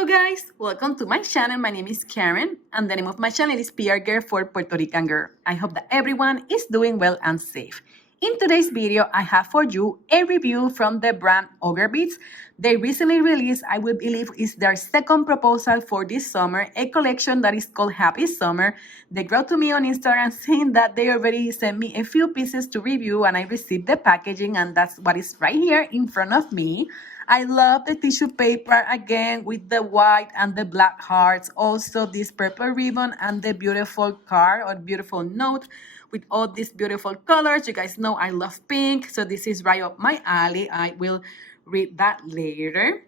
Hello guys, welcome to my channel. My name is Karen and the name of my channel is PRgrl for Puerto Rican girl. I hope that everyone is doing well and safe. In today's video, I have for you a review from the brand Ogerbeads. They recently released, I will believe, is their second proposal for this summer, a collection that is called Happy Summer. They wrote to me on Instagram saying that they already sent me a few pieces to review and I received the packaging, and that's what is right here in front of me. I love the tissue paper again with the white and the black hearts. Also this purple ribbon and the beautiful card or beautiful note with all these beautiful colors. You guys know I love pink, so this is right up my alley. I will read that later.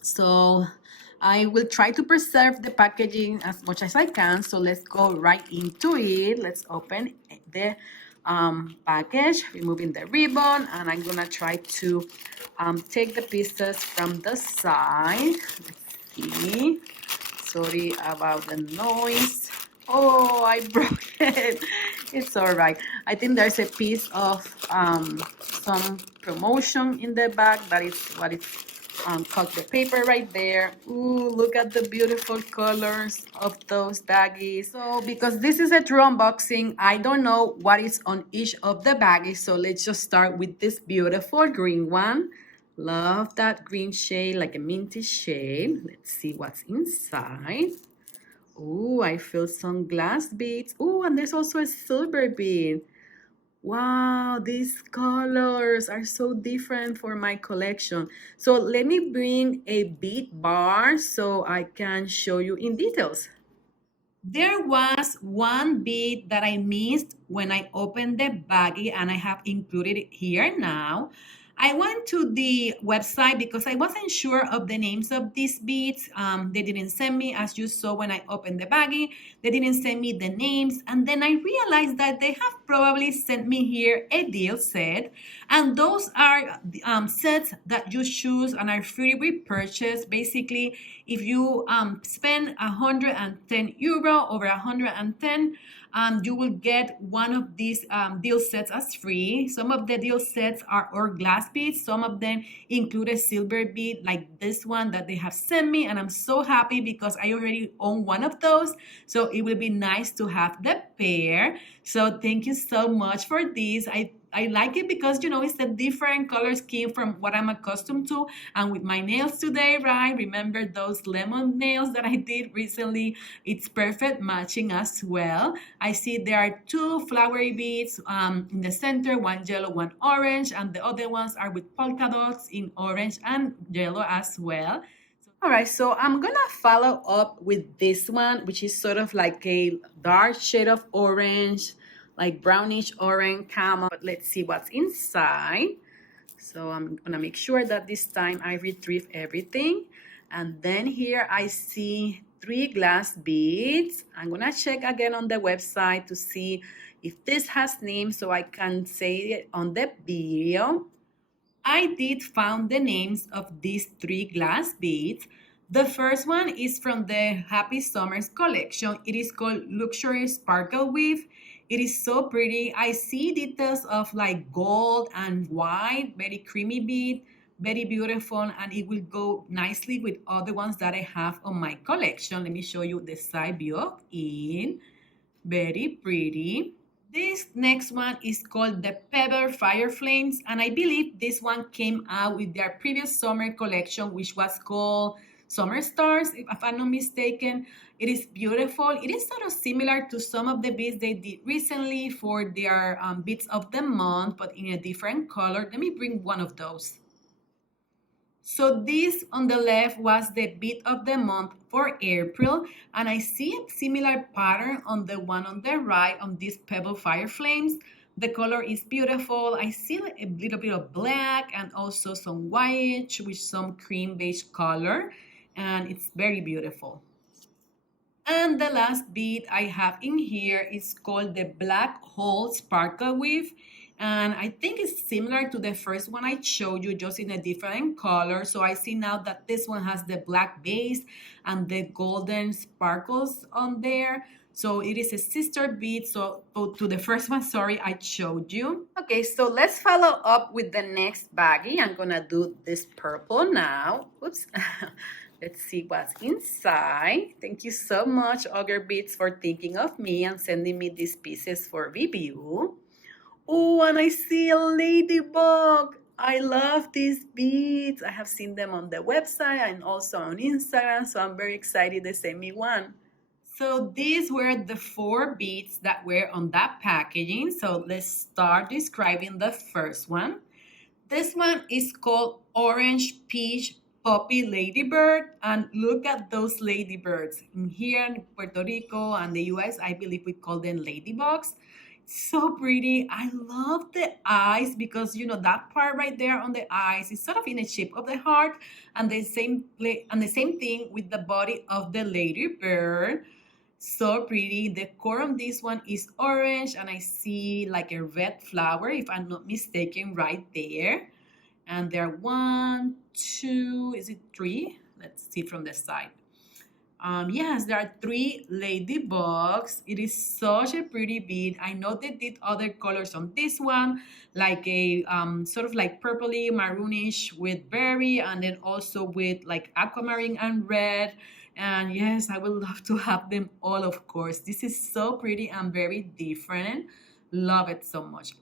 So I will try to preserve the packaging as much as I can. So let's go right into it. Let's open the package, removing the ribbon, and I'm gonna try to take the pieces from the side. Let's see. Sorry about the noise. Oh, I broke it. It's all right. I think there's a piece of some promotion in the back. That is what it cut the paper right there. Ooh, look at the beautiful colors of those baggies. So because this is a true unboxing, I don't know what is on each of the baggies. So let's just start with this beautiful green one. Love that green shade, like a minty shade. Let's see what's inside. Ooh, I feel some glass beads. Ooh, and there's also a silver bead. Wow, these colors are so different for my collection. So let me bring a bead bar so I can show you in details. There was one bead that I missed when I opened the baggie, and I have included it here now. I went to the website because I wasn't sure of the names of these beads. They didn't send me, as you saw when I opened the baggie, they didn't send me the names. And then I realized that they have probably sent me here a deal set. And those are sets that you choose and are free repurchase. Basically, if you spend 110 euro, over 110, you will get one of these deal sets as free. Some of the deal sets are glass beads. Some of them include a silver bead like this one that they have sent me. And I'm so happy because I already own one of those. So it will be nice to have the pair. So thank you so much for this. I like it because, you know, it's a different color scheme from what I'm accustomed to. And with my nails today, right? Remember those lemon nails that I did recently? It's perfect matching as well. I see there are two flowery beads in the center, one yellow, one orange, and the other ones are with polka dots in orange and yellow as well. All right, so I'm gonna follow up with this one, which is sort of like a dark shade of orange, like brownish orange camel. But let's see what's inside. So I'm gonna make sure that this time I retrieve everything. And then here I see 3 glass beads. I'm gonna check again on the website to see if this has names so I can say it on the video. I did found the names of these 3 glass beads. The first one is from the Happy Summers collection. It is called Luxury Sparkle Weave. It is so pretty. I see details of like gold and white, very creamy bead, very beautiful, and it will go nicely with other ones that I have on my collection. Let me show you the side view of it. Very pretty. This next one is called the Pebble Fire Flames, and I believe this one came out with their previous summer collection, which was called Summer Stars, if I'm not mistaken. It is beautiful. It is sort of similar to some of the beads they did recently for their beads of the month, but in a different color. Let me bring one of those. So this on the left was the bead of the month for April, and I see a similar pattern on the one on the right on these Pebble Fire Flames. The color is beautiful. I see a little bit of black and also some white with some cream beige color, and it's very beautiful. And the last bead I have in here is called the Black Hole Sparkle Weave. And I think it's similar to the first one I showed you, just in a different color. So I see now that this one has the black base and the golden sparkles on there. So it is a sister bead to the first one, sorry, I showed you. Okay, so let's follow up with the next baggie. I'm gonna do this purple now. Oops. Let's see what's inside. Thank you so much, Ogerbeads, for thinking of me and sending me these pieces for review. Oh, and I see a ladybug. I love these beads. I have seen them on the website and also on Instagram, so I'm very excited they sent me one. So these were the 4 beads that were on that packaging. So let's start describing the first one. This one is called Orange Peach Poppy Ladybird. And look at those ladybirds. In here in Puerto Rico and the US, I believe we call them ladybugs. So pretty. I love the eyes because you know that part right there on the eyes is sort of in the shape of the heart, and the same thing with the body of the ladybird. So pretty. The core on this one is orange, and I see like a red flower, if I'm not mistaken, right there. And there are 1, 2, is it 3? Let's see from the side. Yes, there are 3 ladybugs. It is such a pretty bead. I know they did other colors on this one, like a sort of like purpley maroonish with berry, and then also with like aquamarine and red. And yes, I would love to have them all, of course. This is so pretty and very different. Love it so much.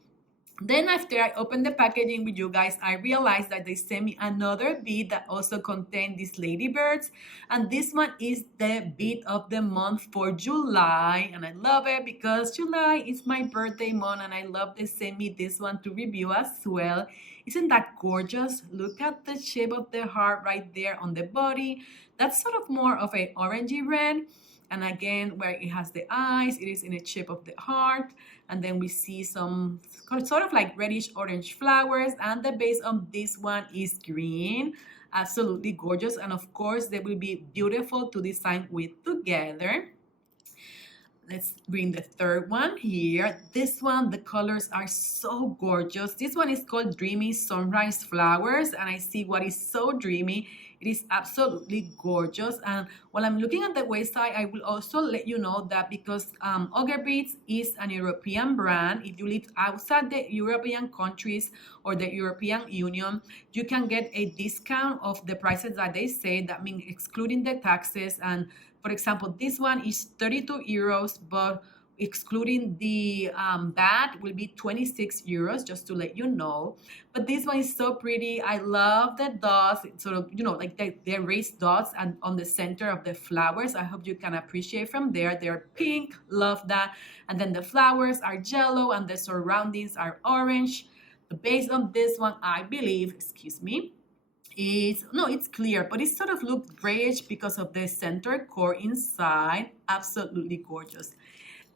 Then after I opened the packaging with you guys, I realized that they sent me another bead that also contained these ladybirds. And this one is the bead of the month for July. And I love it because July is my birthday month, and I love they sent me this one to review as well. Isn't that gorgeous? Look at the shape of the heart right there on the body. That's sort of more of a orangey red. And again, where it has the eyes, it is in the shape of the heart. And then we see some sort of like reddish orange flowers. And the base of this one is green. Absolutely gorgeous. And of course, they will be beautiful to design with together. Let's bring the third one here. This one, the colors are so gorgeous. This one is called Dreamy Sunrise Flowers. And I see what is so dreamy. It is absolutely gorgeous. And while I'm looking at the website, I will also let you know that because Ogerbeads is an European brand, if you live outside the European countries or the European Union, you can get a discount of the prices that they say. That means excluding the taxes. And for example, this one is 32 euros, but excluding the VAT will be 26 euros, just to let you know. But this one is so pretty. I love the dots. It's sort of, you know, like the raised dots and on the center of the flowers. I hope you can appreciate from there. They're pink, love that. And then the flowers are yellow and the surroundings are orange. The base of this one, I believe, excuse me, it's clear, but it sort of looked grayish because of the center core inside. Absolutely gorgeous.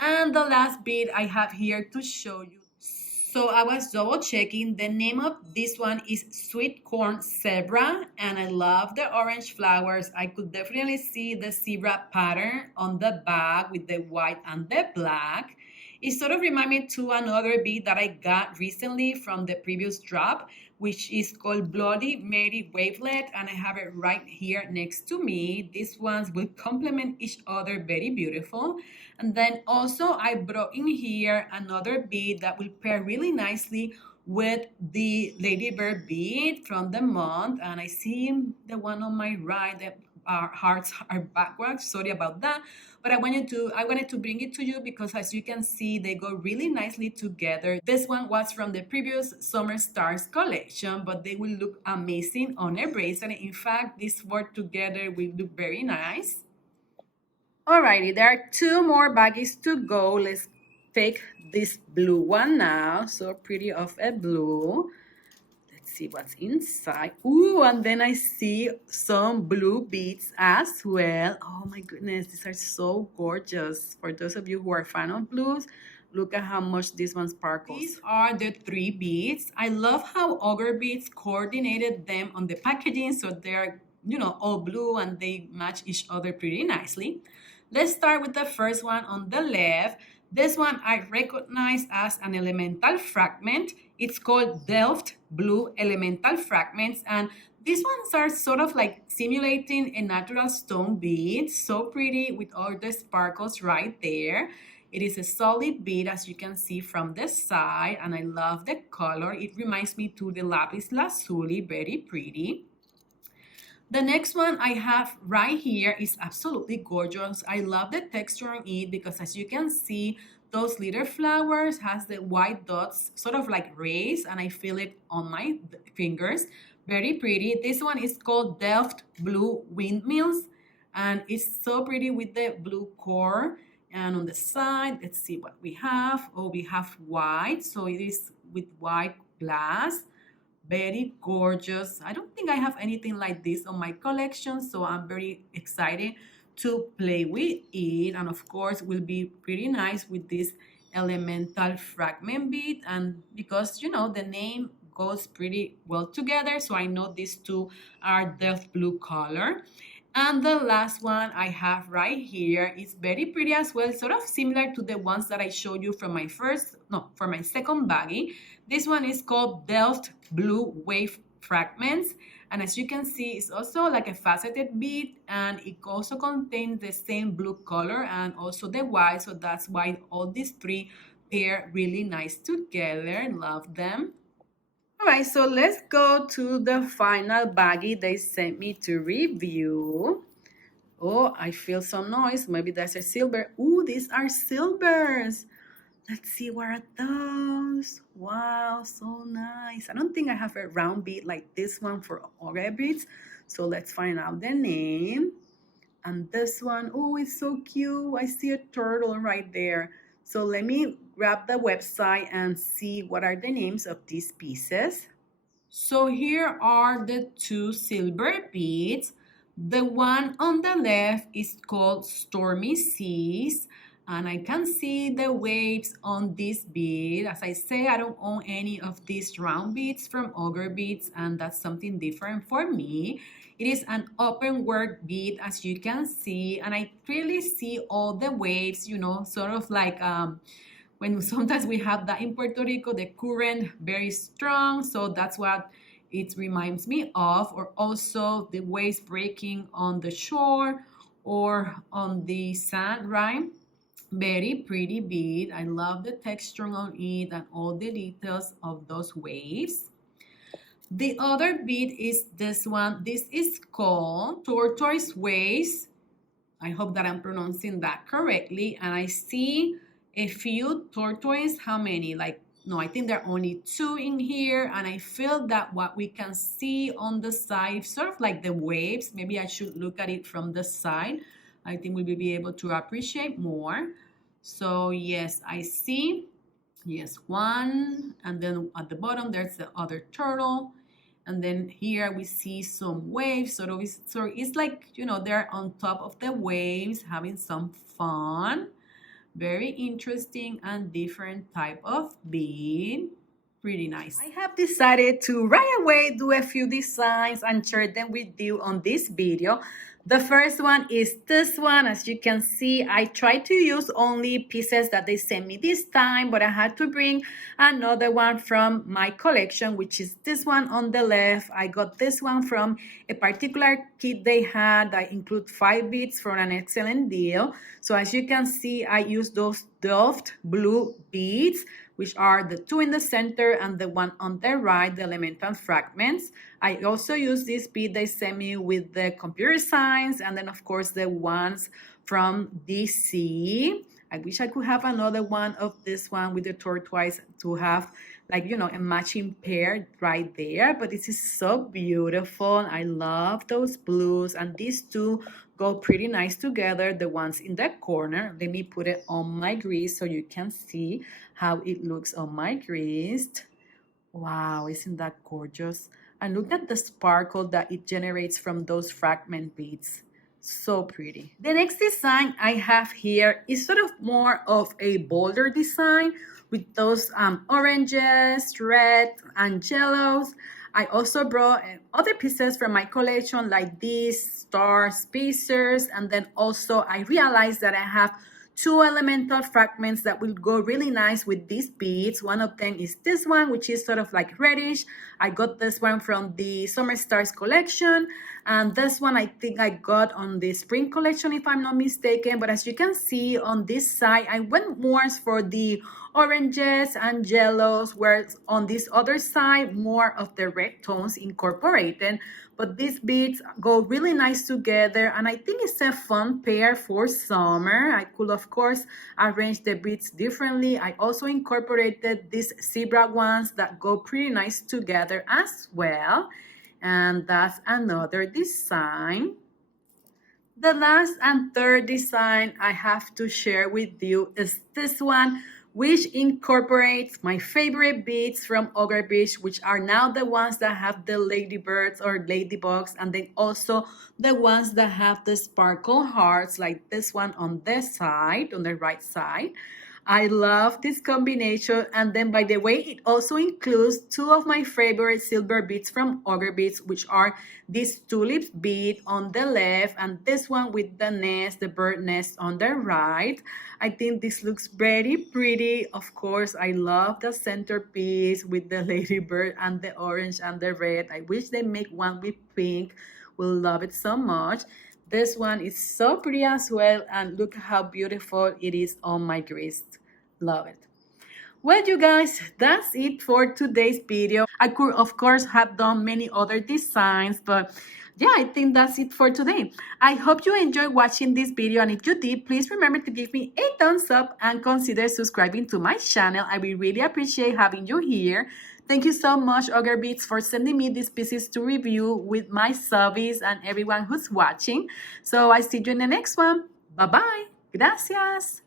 And the last bead I have here to show you. So I was double checking. The name of this one is Sweet Corn Zebra, and I love the orange flowers. I could definitely see the zebra pattern on the back with the white and the black. It sort of reminds me to another bead that I got recently from the previous drop, which is called Bloody Mary Wavelet, and I have it right here next to me. These ones will complement each other, very beautiful. And then also I brought in here another bead that will pair really nicely with the ladybird bead from the month. And I see the one on my right, that our hearts are backwards. Sorry about that. But I wanted to bring it to you because as you can see, they go really nicely together. This one was from the previous Summer Stars collection, but they will look amazing on a bracelet. In fact, these four together will look very nice. Alrighty, there are 2 more baggies to go. Let's take this blue one now. So pretty of a blue. See what's inside. Ooh, and then I see some blue beads as well. Oh my goodness, these are so gorgeous. For those of you who are a fan of blues, look at how much this one sparkles. These are the 3 beads. I love how Ogerbeads coordinated them on the packaging, so they're, you know, all blue and they match each other pretty nicely. Let's start with the first one on the left. This one I recognize as an elemental fragment. It's called Delft Blue Elemental Fragments, and these ones are sort of like simulating a natural stone bead. So pretty with all the sparkles right there. It is a solid bead, as you can see from the side, and I love the color. It reminds me to the lapis lazuli, very pretty. The next one I have right here is absolutely gorgeous. I love the texture on it because as you can see, those little flowers has the white dots, sort of like rays, and I feel it on my fingers. Very pretty. This one is called Delft Blue Windmills, and it's so pretty with the blue core. And on the side, let's see what we have. Oh, we have white, so it is with white glass. Very gorgeous. I don't think I have anything like this on my collection, so I'm very excited to play with it. And of course, will be pretty nice with this elemental fragment bead. And because you know the name goes pretty well together, so I know these two are Delft blue color. And the last one I have right here is very pretty as well, sort of similar to the ones that I showed you from my for my second baggie. This one is called Delft Blue Wave Fragments. And as you can see, it's also like a faceted bead, and it also contains the same blue color and also the white. So that's why all these three pair really nice together. Love them. All right, so let's go to the final baggie they sent me to review. Oh, I feel some noise. Maybe that's a silver. Ooh, these are silvers. Let's see, what are those? Wow, so nice. I don't think I have a round bead like this one for Ogerbeads. So let's find out the name. And this one, oh, it's so cute. I see a turtle right there. So let me grab the website and see what are the names of these pieces. So here are the two silver beads. The one on the left is called Stormy Seas, and I can see the waves on this bead. As I say, I don't own any of these round beads from Ogerbeads, and that's something different for me. It is an open work bead, as you can see, and I clearly see all the waves, you know, sort of like when sometimes we have that in Puerto Rico, the current very strong, so that's what it reminds me of, or also the waves breaking on the shore or on the sand, right? Very pretty bead. I love the texture on it and all the details of those waves. The other bead is this one. This is called Tortoise Waves. I hope that I'm pronouncing that correctly. And I see a few tortoise. How many? Like, no, I think there are only two in here. And I feel that what we can see on the side, sort of like the waves. Maybe I should look at it from the side. I think we will be able to appreciate more. So yes, I see. Yes, one. And then at the bottom, there's the other turtle. And then here we see some waves. So it's like, you know, they're on top of the waves having some fun. Very interesting and different type of bead. Pretty nice. I have decided to right away do a few designs and share them with you on this video. The first one is this one. As you can see, I tried to use only pieces that they sent me this time, but I had to bring another one from my collection, which is this one on the left. I got this one from a particular kit they had that include 5 beads for an excellent deal. So as you can see, I used those Delft blue beads, which are the two in the center and the one on the right, the elemental fragments. I also use this bead they sent me with the computer science, and then of course the ones from DC. I wish I could have another one of this one with the tortoise to have, like, you know, a matching pair right there. But this is so beautiful. I love those blues, and these two go pretty nice together. The ones in the corner, let me put it on my grease so you can see how it looks on my grease. Wow, isn't that gorgeous? And look at the sparkle that it generates from those fragment beads. So pretty. The next design I have here is sort of more of a bolder design with those oranges, red, and yellows. I also brought other pieces from my collection like these star spacers, and then also I realized that I have 2 elemental fragments that will go really nice with these beads. One of them is this one, which is sort of like reddish. I got this one from the Summer Stars collection. And this one I think I got on the spring collection if I'm not mistaken. But as you can see on this side, I went more for the oranges and yellows, whereas on this other side, more of the red tones incorporated. But these beads go really nice together, and I think it's a fun pair for summer. I could, of course, arrange the beads differently. I also incorporated these zebra ones that go pretty nice together as well. And that's another design. The last and third design I have to share with you is this one, which incorporates my favorite beads from Ogerbeads, which are now the ones that have the ladybirds or ladybugs, and then also the ones that have the sparkle hearts, like this one on this side, on the right side. I love this combination. And then, by the way, it also includes two of my favorite silver beads from Ogerbeads, which are this tulip bead on the left and this one with the nest, the bird nest on the right. I think this looks very pretty. Of course, I love the centerpiece with the ladybird and the orange and the red. I wish they make one with pink. Will love it so much. This one is so pretty as well, and look how beautiful it is on my wrist. Love it. Well, you guys, that's it for today's video. I could, of course, have done many other designs, but yeah, I think that's it for today. I hope you enjoyed watching this video, and if you did, please remember to give me a thumbs up and consider subscribing to my channel. I will really appreciate having you here. Thank you so much, Ogerbeads, for sending me these pieces to review with my subbies and everyone who's watching. So I see you in the next one. Bye-bye. Gracias.